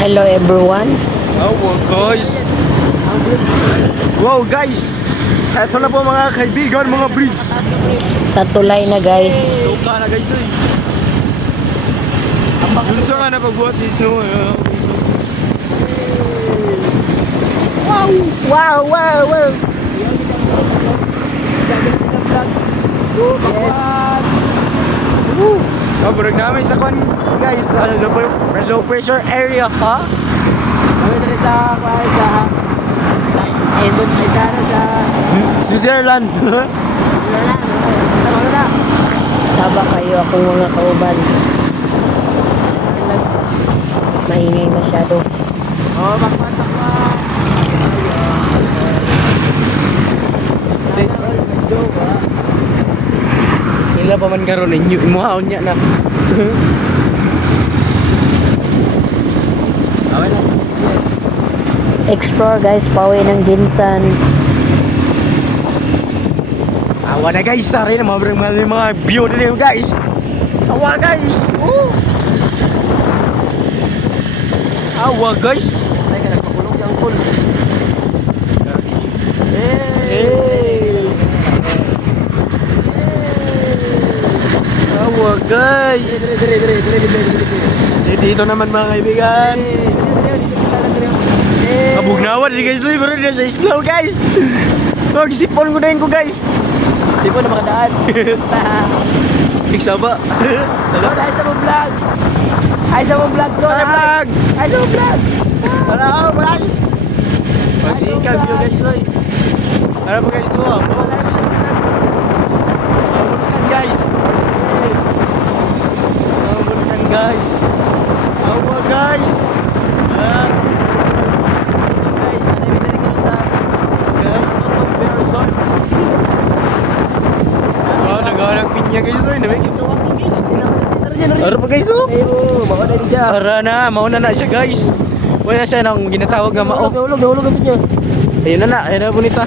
Hello everyone. Oh, guys. Wow, guys. Eto na po mga kaibigan, mga bridge. Sa tulay na guys. Luka na guys eh. Gusto nga na pagbuhat ni Snow. Wow! Wow! Wow! Wow! Yes! Woo! Kaburag namin sa kwan guys. Low pressure area ha? Kami na sa Switzerland. Saba kayo akong mga kauban. Maingay masyado. Oh, magpatak ka. Ila pa man karon inyo imuhaon niya na. Away lang. Explore guys, pauwi ng Jinsan. Awa na guys, sorry na mga view nila guys. Awa guys. Awa guys. Ay ka nagpakulog yung pool. Hey. Awa guys. Dito naman mga kaibigan. Kabugnawan di guys, bro na sa slow guys. Magsipon ko na yun ko guys. Di po na makadaan. Iksaba. Hello, ay sa mong vlog. Ay sa mong vlog ko. Vlog. Ay sa mong vlog. Hello guys. Magsikag view guys oy. Ano pa guys so? Guys. Awan guys. Awa guys. Guys, ano yung pinag sa Guys, comparison? nagawa ng pinya guys oy. Namay kita waking guys. Ara pa guys oh. Ayo, mauna din siya. Ara na, mauna na siya guys. Wala siya nang ginatawag nga mao. Hulog ang video. Ayun na, ayun na bonita.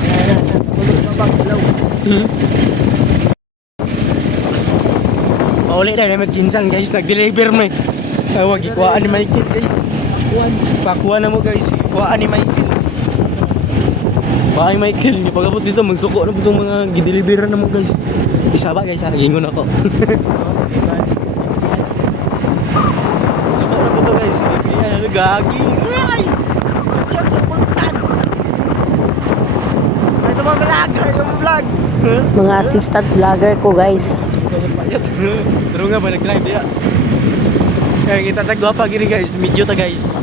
Pauli na mag-kinsan guys, nag-deliver mo eh. Tawag, ikuhaan ni Michael guys. Pakuha na mo guys, ikuhaan ni Michael. Kuhaan ni Michael, yung pag-abot dito, magsuko na po itong mga gideliver na mo guys. Isa ba guys, nagingon ako. Suko na po ito guys, gagi. Ay! Yan sa bulkan. Ito mga vlog, vlog. Mga assistant vlogger ko guys. Pero nga ba nag-live dia? Kaya kita tagwapa gini guys, medyo ta guys.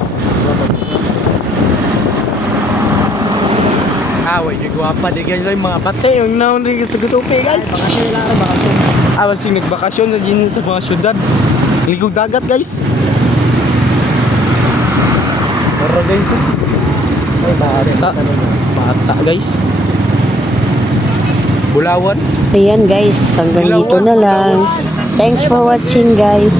Away di gwapa di guys, ay mga pate yung naon rin tugutupi guys. Bakasyon nila ako, bakasyon. Sing nagbakasyon na din sa mga syudad. Ligog dagat guys. Pero guys, ay bata guys. Bulawan. Ayan guys, hanggang dito na lang. Thanks for watching guys.